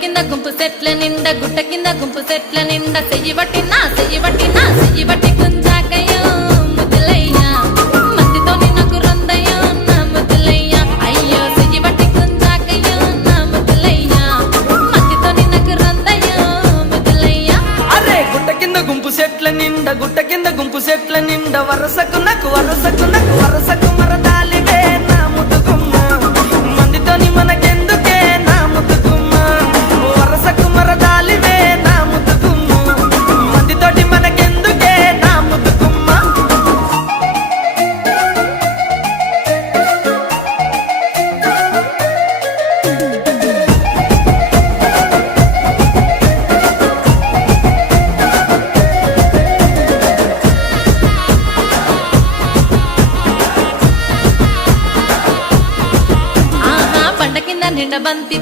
కింద గుంపు సెట్ల నిండా గుట్ట కింద గుంపు సెట్ల నిండా చెయ్యి బట్టి గుంజాకయ్యో ముద్దులయ్యా మందితో నాకు రొందయ్యో నా ముద్దులయ్యా అయ్యో చెయ్యి బట్టి గుంజాకయ్యో నా ముద్దులయ్యా మందితో నాకు రొందయ్యో ముద్దులయ్యా అరే గుట్ట కింద గుంపు సెట్ల నిండా వరసకు మరదాలివే నా ముద్దుగుమ్మ మందితోని మనకెందుకే నా ముద్దుగుమ్మ వరసకు మరదాలివే నా ముద్దుగుమ్మ మందితోటి మనకెందుకే నా ముద్దుగుమ్మ పంట కింద నిండా బంతి